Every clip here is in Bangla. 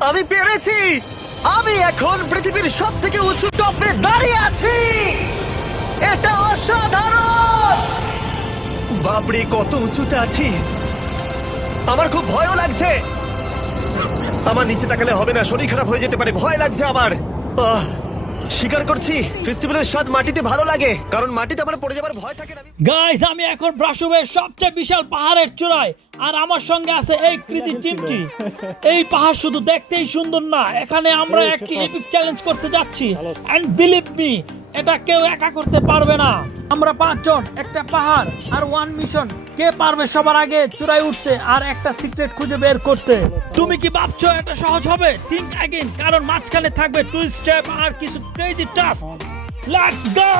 আমি পেরেছি। আমি এখন পৃথিবীর সব থেকে উঁচু টপে দাঁড়িয়ে আছি। এটা অসাধারণ! বাপরে কত উঁচুতে আছি। আমার খুব ভয়ও লাগছে। আমার নিচে তাকালে হবে না শরীর খারাপ হয়ে যেতে পারে ভয় লাগছে আমার। আহ, স্বীকার করছি ফেস্টিভ্যালের স্বাদ মাটিতে ভালো লাগে কারণ মাটিতে আমার পড়ে যাবার ভয় থাকে না। আমি- গাইস আমি এখন ব্রাসুবের সবচেয়ে বিশাল পাহাড়ের চূড়ায় আর আমার সঙ্গে আছে এই কৃতি টিমটি এই পাহাড় শুধু দেখতেই সুন্দর না এখানে আমরা একটি এপিক চ্যালেঞ্জ করতে যাচ্ছি। এন্ড বিলিভ মি এটা কেউ একা করতে পারবে না। আমরা পাঁচজন, একটা পাহাড় আর ওয়ান মিশন কে পারবে সবার আগে চূড়ায় উঠতে আর একটা সিক্রেট খুঁজে বের করতে? তুমি কি ভাবছ এটা সহজ হবে? থিঙ্ক অ্যাগেন কারণ মাঝখানে থাকবে টু স্টেপ আর কিছু ক্রেজি টাস্ক লেটস গো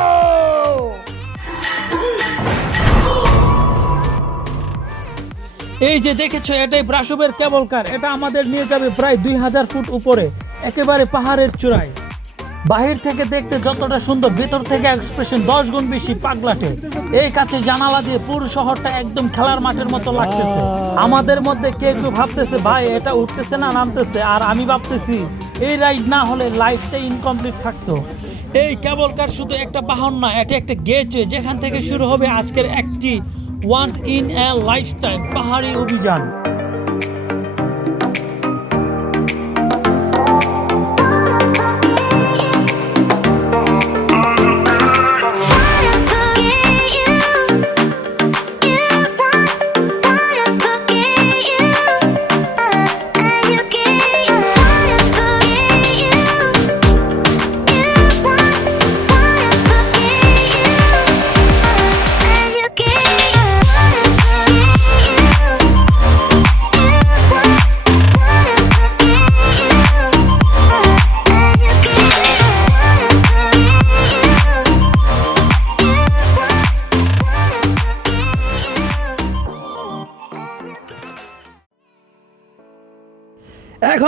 এই যে দেখেছ, এটাই ব্রাসবের কেবল কার। এটা আমাদের নিয়ে যাবে প্রায় দুই হাজার ফুট উপরে, একেবারে পাহাড়ের চূড়ায়। বাহির থেকে দেখতে যতটা সুন্দর ভেতর থেকে এক্সপ্রেশন দশ গুণ বেশি পাগলাটে এই কাছে জানালা দিয়ে পুরো শহরটা একদম খেলার মাঠের মতো লাগতেছে। আমাদের মধ্যে কেউ কেউ ভাবতেছে ভাই এটা উঠতেছে না নামতেছে। আর আমি ভাবতেছি এই রাইড না হলে লাইফটাই ইনকমপ্লিট থাকতো। এই কেবল কার শুধু একটা বাহন না এটা একটা গেটওয়ে যেখান থেকে শুরু হবে আজকের একটি once in a lifetime পাহাড়ি অভিযান।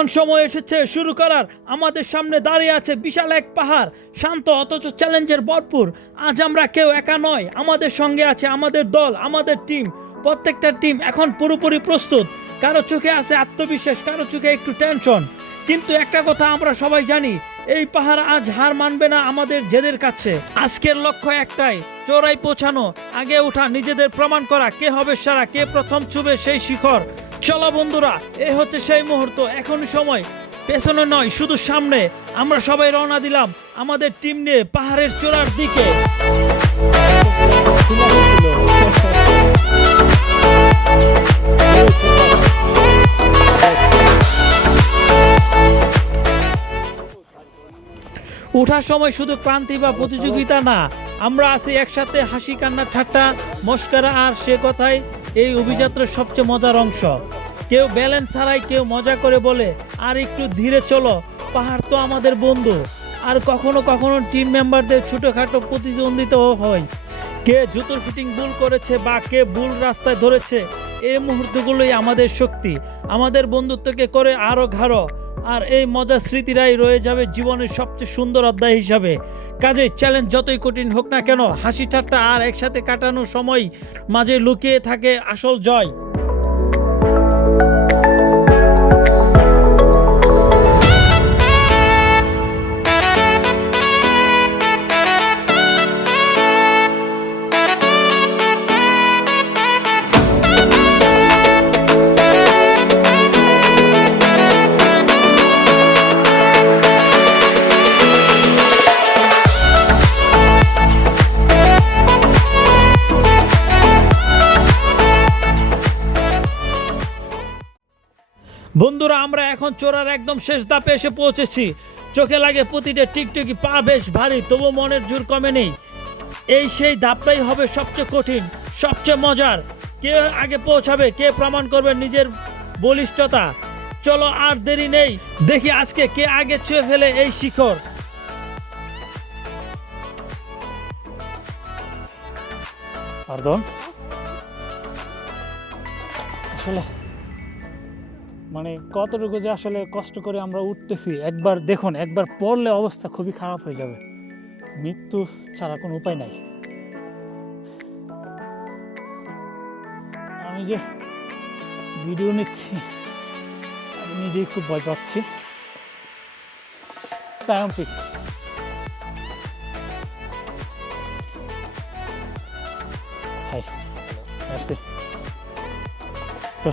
এখন সময় এসেছে, শুরু করার। আমাদের সামনে দাঁড়িয়ে আছে বিশাল এক পাহাড়, শান্ত অথচ চ্যালেঞ্জের ভরপুর। আজ আমরা কেউ একা নয়, আমাদের সঙ্গে আছে আমাদের দল, আমাদের টিম। প্রত্যেকটা টিম এখন পুরোপুরি প্রস্তুত। কারও চোখে আছে আত্মবিশ্বাস, কারও চোখে একটু টেনশন। কিন্তু একটা কথা আমরা সবাই জানি, এই পাহাড় আজ হার মানবে না আমাদের জেদের কাছে। আজকের লক্ষ্য একটাই, চোরাই পৌঁছানো, আগে ওঠা নিজেদের প্রমাণ করা, কে হবে সারা, কে প্রথম চুবে সেই শিখর। চলো বন্ধুরা, এ হচ্ছে সেই মুহূর্ত এখনই সময়। পেছনে নয়, শুধু সামনে। আমরা সবাই রওনা দিলাম আমাদের টিম নিয়ে পাহাড়ের চূড়ার দিকে। ওঠার সময় শুধু ক্লান্তি বা প্রতিযোগিতা না, আমরা আছি একসাথে হাসি কান্না ঠাট্টা, মস্কারা আর সে কথাই। এই অভিযাত্রার সবচেয়ে মজার অংশ। কেউ ব্যালেন্স ছাড়াই কেউ মজা করে বলে, আর একটু ধীরে চলো, পাহাড় তো আমাদের বন্ধু। আর কখনো কখনো টিম মেম্বারদের ছোটোখাটো প্রতিদ্বন্দ্বিতাও হয়। কে জুতোর ফিটিং ভুল করেছে বা কে ভুল রাস্তায় ধরেছে এই মুহূর্তগুলোই আমাদের শক্তি। আমাদের বন্ধুত্বকে করে আরও ঘাড়ো। আর এই মজার স্মৃতিরাই রয়ে যাবে জীবনের সবচেয়ে সুন্দর অধ্যায় হিসাবে। কাজে চ্যালেঞ্জ যতই কঠিন হোক না কেন, হাসি ঠাট্টা আর একসাথে কাটানোর সময় মাঝে লুকিয়ে থাকে আসল জয়। বন্ধুরা, আমরা এখন চোরার একদম শেষ ধাপে এসে পৌঁছেছি। চোখে লাগে প্রতিটা টিকটিকি, পা বেশ ভারী তবু মনের জোর কমে নেই এই সেই ধাপটাই হবে সবচেয়ে কঠিন, সবচেয়ে মজার। কে আগে পৌঁছাবে, কে প্রমাণ করবে নিজের বলিষ্ঠতা? চলো আর দেরি নেই, দেখি আজকে কে আগে ছুঁয়ে ফেলে এই শিখর। আসলে মানে কতটুকু যে আসলে কষ্ট করে আমরা উঠতেছি, একবার দেখুন, একবার পড়লে অবস্থা খুবই খারাপ হয়ে যাবে। মৃত্যু ছাড়া কোনো উপায় নাই। আমি যে ভিডিও নিচ্ছি, আমি নিজেই খুব ভয় পাচ্ছি। তো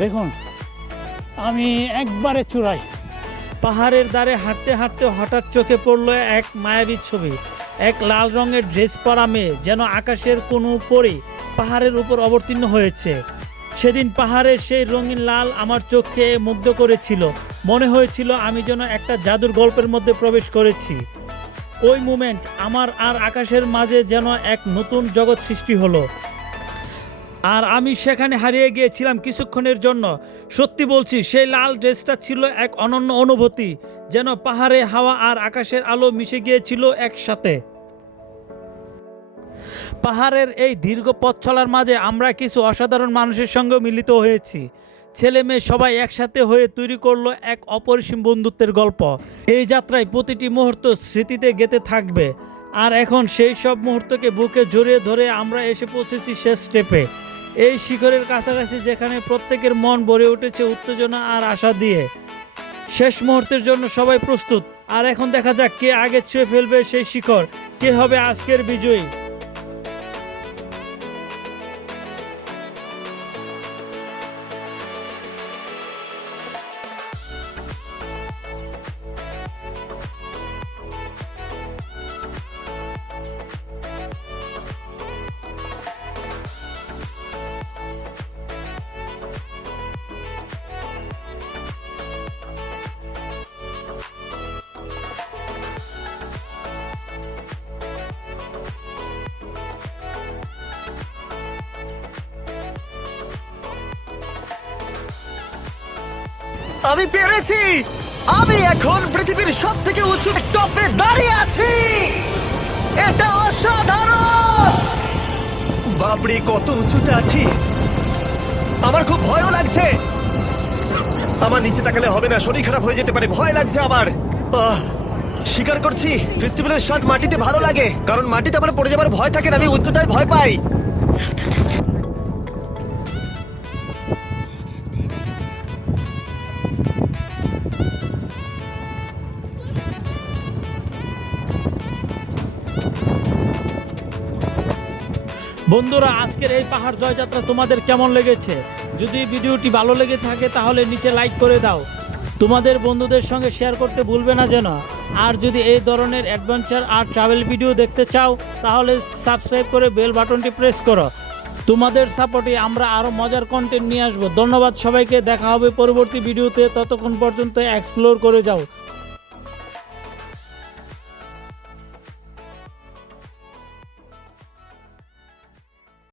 দেখুন, আমি একবারে চূড়াই। পাহাড়ের দ্বারে হাঁটতে হাঁটতে হঠাৎ চোখে পড়ল এক মায়াবী ছবি, এক লাল রঙের ড্রেস পরা মেয়ে যেন আকাশের কোনো পরে পাহাড়ের উপর অবতীর্ণ হয়েছে। সেদিন পাহাড়ের সেই রঙিন লাল আমার চোখকে মুগ্ধ করেছিল। মনে হয়েছিল আমি যেন একটা জাদুর গল্পের মধ্যে প্রবেশ করেছি। ওই মুমেন্ট আমার আর আকাশের মাঝে যেন এক নতুন জগৎ সৃষ্টি হলো। আর আমি সেখানে হারিয়ে গিয়েছিলাম কিছুক্ষণের জন্য। সত্যি বলছি, সেই লাল ড্রেসটা ছিল এক অনন্য অনুভূতি, যেন পাহাড়ে হাওয়া আর আকাশের আলো মিশে গিয়েছিল একসাথে। পাহাড়ের এই দীর্ঘ পথ চলার মাঝে আমরা কিছু অসাধারণ মানুষের সঙ্গে মিলিত হয়েছি। ছেলে মেয়ে সবাই একসাথে হয়ে তৈরি করল এক অপরিসীম বন্ধুত্বের গল্প। এই যাত্রায় প্রতিটি মুহূর্ত স্মৃতিতে গেতে থাকবে। আর এখন সেই সব মুহূর্তকে বুকে জড়িয়ে ধরে আমরা এসে পৌঁছেছি শেষ স্টেপে। এই শিখরের কাছাকাছি যেখানে প্রত্যেকের মন ভরে উঠেছে উত্তেজনা আর আশা দিয়ে। শেষ মুহূর্তের জন্য সবাই প্রস্তুত। আর এখন দেখা যাক কে আগে ছুঁয়ে ফেলবে সেই শিখর। কে হবে আজকের বিজয়ী? আমি পেরেছি। আমি এখন পৃথিবীর সব থেকে উঁচু টপে দাঁড়িয়ে আছি। এটা অসাধারণ! বাপরে, কত উঁচুতে আছি। আমার খুব ভয়ও লাগছে। আমার নিচে তাকালে হবে না, শরীর খারাপ হয়ে যেতে পারে, ভয় লাগছে আমার। স্বীকার করছি। ফেস্টিভ্যালের স্বাদ মাটিতে ভালো লাগে, কারণ মাটিতে আমার পড়ে যাবার ভয় থাকে না, আমি উচ্চতায় ভয় পাই। বন্ধুরা, আজকের এই পাহাড় জয়যাত্রা তোমাদের কেমন লেগেছে? যদি ভিডিওটি ভালো লেগে থাকে, তাহলে নিচে লাইক করে দাও। তোমাদের বন্ধুদের সঙ্গে শেয়ার করতে ভুলবে না যেন। আর যদি এই ধরনের অ্যাডভেঞ্চার আর ট্রাভেল ভিডিও দেখতে চাও, তাহলে সাবস্ক্রাইব করে বেল বাটনটি প্রেস করো। তোমাদের সাপোর্টে আমরা আরও মজার কন্টেন্ট নিয়ে আসব। ধন্যবাদ সবাইকে। দেখা হবে পরবর্তী ভিডিওতে ততক্ষণ পর্যন্ত এক্সপ্লোর করে যাও।